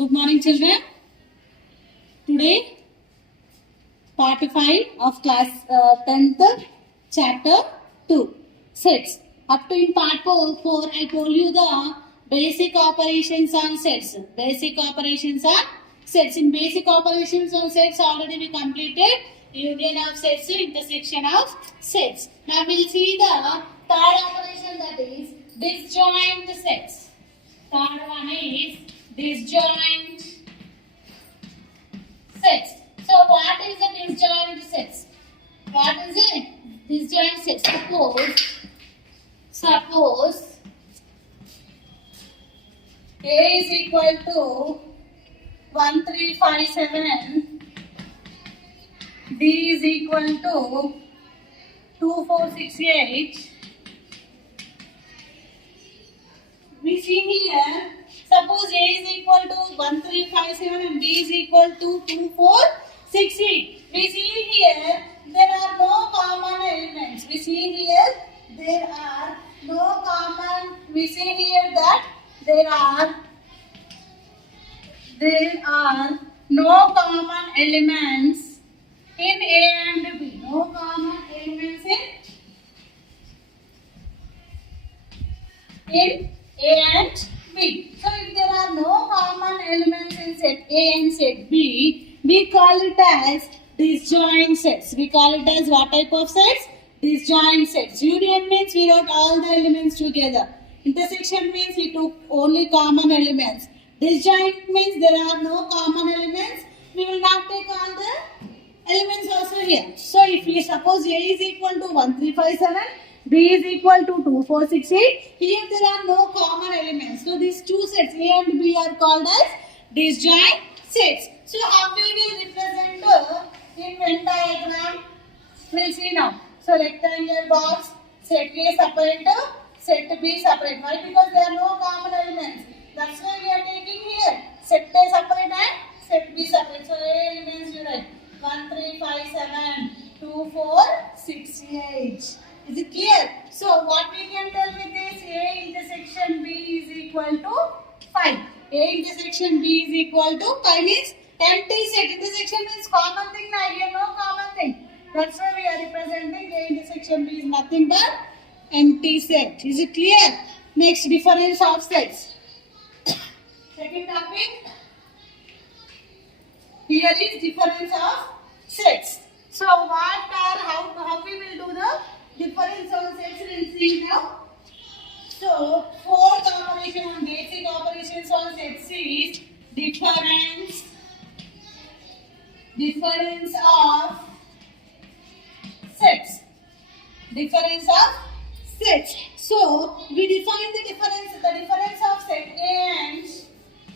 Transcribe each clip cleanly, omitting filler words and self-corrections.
Good morning, children. Today, part 5 of class 10th, chapter 2, sets. Up to in part 4, I told you the basic operations on sets. Basic operations on sets. In basic operations on sets, already we completed union of sets, intersection of sets. Now we'll see the third operation, that is disjoint sets. Third one is disjoint sets. So what is a disjoint sets? What is it? Disjoint sets. Suppose A is equal to 1357, B is equal to 2468. We see here, suppose A is equal to 1357 and B is equal to 2468. We see here, there are no common elements. We see here, there are no common, we see here that there are no common elements in A and B. No common elements in A and B. So if there are no common elements in set A and set B, we call it as disjoint sets. We call it as what type of sets? Disjoint sets. Union means we wrote all the elements together. Intersection means we took only common elements. Disjoint means there are no common elements. We will not take all the elements also here. So if we suppose A is equal to 1357, B is equal to 2468. Here there are no common elements. So these two sets A and B are called as disjoint sets. So how we will represent in Venn diagram? We'll see now. So rectangular box, set A separate, set B separate. Why? Because there are no common elements. That's why we are taking here set A separate and set B separate. So A elements you write 1357, 2468. Is it clear? So what we can tell with this? A intersection B is equal to 5. A intersection B is equal to 5 means empty set. Intersection means common thing. Now here no common thing. That's why we are representing A intersection B is nothing but empty set. Is it clear? Next, difference of sets. Second topic. Here is difference of sets. So how we will do the difference of sets, we'll see now. So fourth operation on basic operations on sets is difference of sets. Difference of sets. So we define the difference of set A and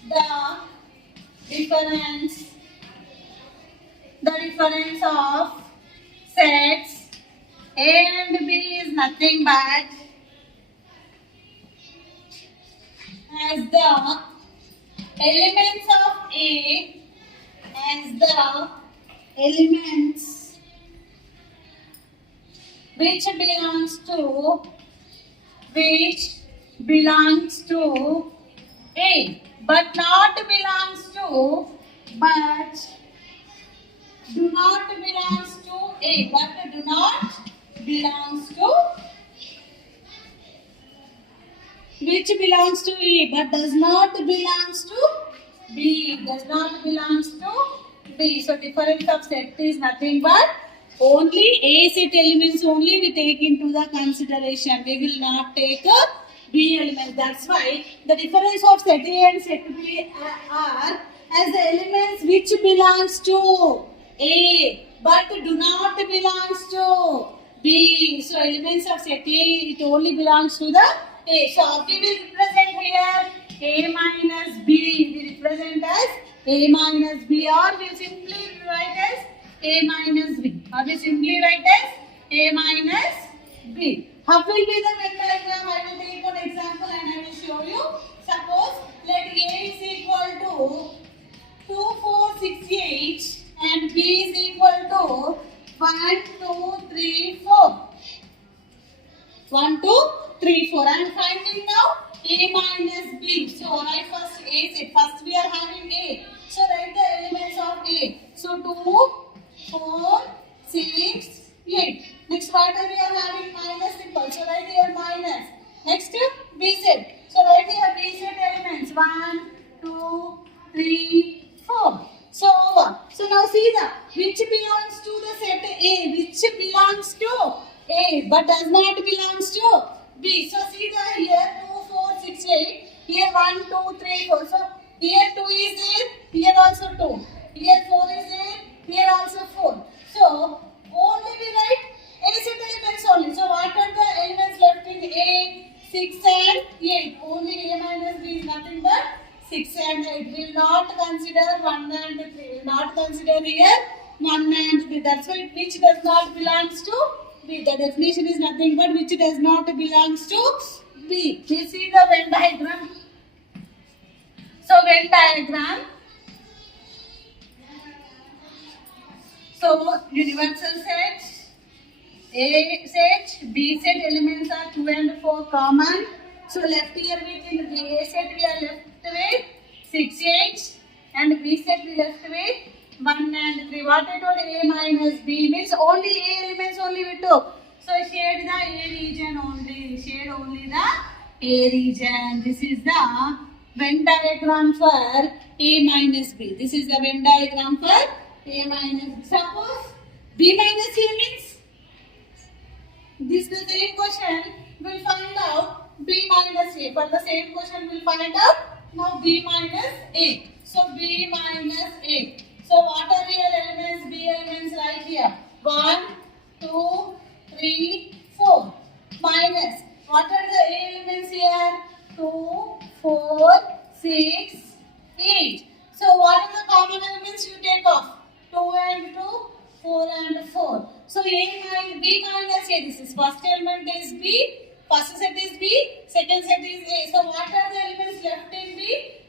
the difference of sets A and B is nothing but as the elements of A as the elements which belongs to A but do not belongs to A but do not belongs to which belongs to A but does not belongs to B. Does not belongs to B. So difference of set is nothing but only A set elements only we take into the consideration. We will not take a B element. That's why the difference of set A and set B are as the elements which belongs to A but do not belongs to B. So elements of set A, it only belongs to the A. So we will represent here A minus B. We represent as A minus B, or we simply write as A minus B. Or we simply write as A minus B. How will be the Venn diagram? I will take one example and I will show you. Suppose let A is equal to 2468 and B is equal to 1, 2, 3, 4. 1, 2, 3, 4. I am finding now A minus B. So write first A set. First we are having A but does not belongs to B. So see the here 2, 4, 6, 8. Here 1, 2, 3, 4. So here 2 is there. Here also 2. Here 4 is there. Here also 4. So only we write A set elements only. So what are the elements left in A? 6 and 8. Only A minus B is nothing but 6 and 8. We will not consider 1 and 3. We will not consider here 1 and 3. That's why which does not belongs to B. The definition is nothing but which does not belongs to B. We see the Venn diagram. So Venn diagram. So universal set, A set, B set elements are 2 and 4 common. So left here with the A set we are left with 6, 8 and B set we left with 1 and 3. What I told A minus B means only A elements only we took. So shade the A region only. Shade only the A region. This is the Venn diagram for A minus B. This is the Venn diagram for A minus. Suppose B minus A means this is the same question. We'll find out B minus A. For the same question we'll find out now B minus A. So B minus A. So what are real elements? B elements right here. 1, 2, 3, 4. Minus. What are the A elements here? 2, 4, 6, 8. So what are the common elements you take off? 2 and 2, 4 and 4. So A minus B minus A. This is first element is B. First set is B. Second set is A. So what are the elements left in B?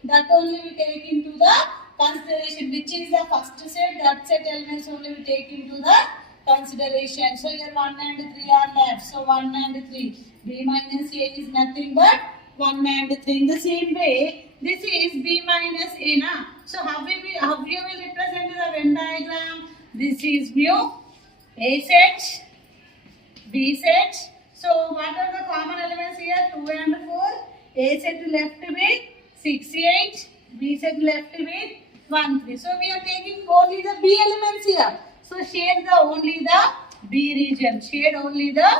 That only we take into the consideration. Which is the first set? That set elements only we take into the consideration. So here 1 and 3 are left. So 1 and 3. B minus A is nothing but 1 and 3. In the same way, this is B minus A na. So how you will represent the Venn diagram? This is mu A set, B set. So what are the common elements here? 2 and 4. A set left with 6, 8. B set left with 1, 3. So we are taking only the B elements here. So shade the only the B region. Shade only the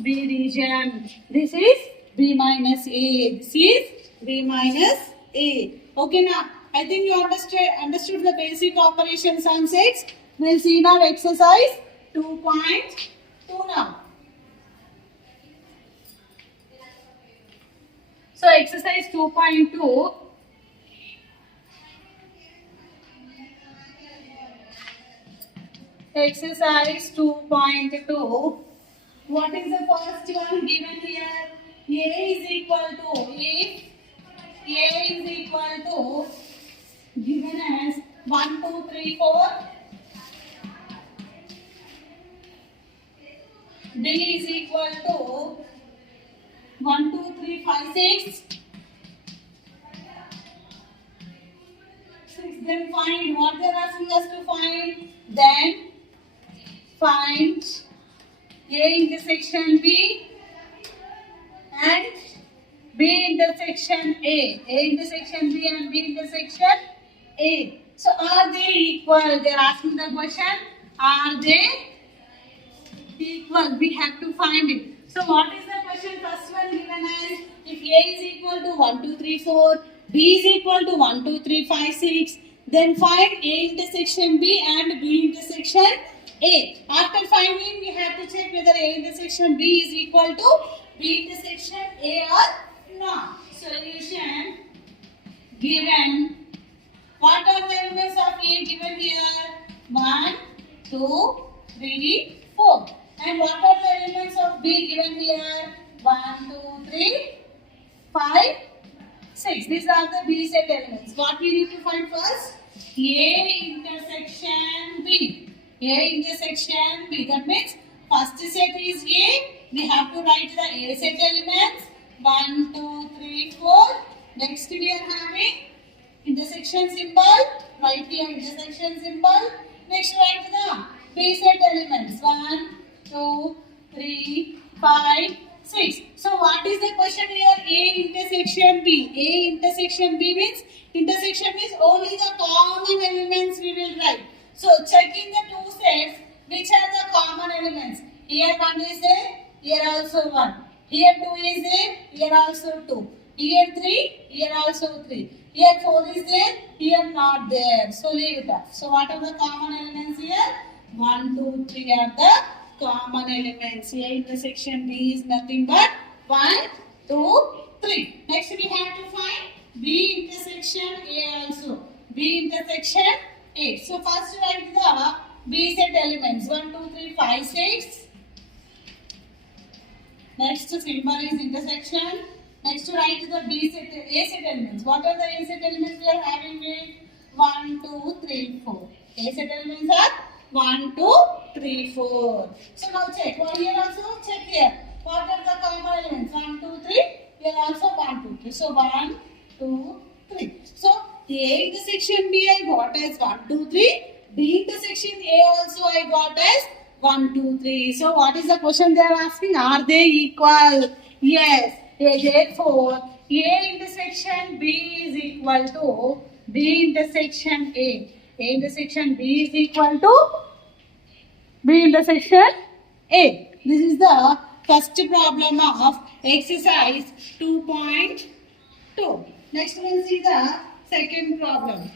B region. This is B minus A. This is B minus A. Okay now. I think you understood the basic operations on sets. We'll see now exercise 2.2 now. So exercise 2.2. Exercise 2.2. What is the first one given here? A is equal to, if A is equal to, given as 1, 2, 3, 4. B is equal to 1, 2, 3, 5, 6. Then find what they are asking us to find. Then find A intersection B and B intersection A. A intersection B and B intersection A. So are they equal? They are asking the question. Are they equal? We have to find it. So what is the question? First one given as if A is equal to 1, 2, 3, 4, B is equal to 1, 2, 3, 5, 6. Then find A intersection B and B intersection A. After finding, we have to check whether A intersection B is equal to B intersection A or not. Solution given. What are the elements of A given here? 1, 2, 3, 4. And what are the elements of B given here? 1, 2, 3, 5, 6. These are the B set elements. What we need to find first? A intersection B. A intersection B. That means first set is A. We have to write the A set elements. 1, 2, 3, 4. Next we are having intersection symbol. Write here intersection symbol. Next write the B set elements. 1, 2, 3, 5, 6. So what is the question here? A intersection B. A intersection B means intersection means only the common elements we will write. So checking the two sets, which are the common elements? Here one is there, here also 1. Here 2 is there, here also 2. Here 3, here also 3. Here 4 is there, here not there. So leave it up. So what are the common elements here? 1, 2, 3 are the common elements. A intersection B is nothing but 1, 2, 3. Next we have to find B intersection A also. B intersection A. So first write the B set elements. 1, 2, 3, 5, 6. Next symbol is intersection. Next write the B set, A set elements. What are the A set elements we are having with 1, 2, 3, 4. A set elements are 1, 2, 3, 4. So now check. What here also? Check here. What are the common elements? 1, 2, 3. Here also 1, 2, 3. So 1, 2, 3. So A intersection B I got as 1, 2, 3. B intersection A also I got as 1, 2, 3. So what is the question they are asking? Are they equal? Yes. Therefore, A intersection B is equal to B intersection A. A intersection B is equal to B intersection A. This is the first problem of exercise 2.2. Next we'll see the second problem.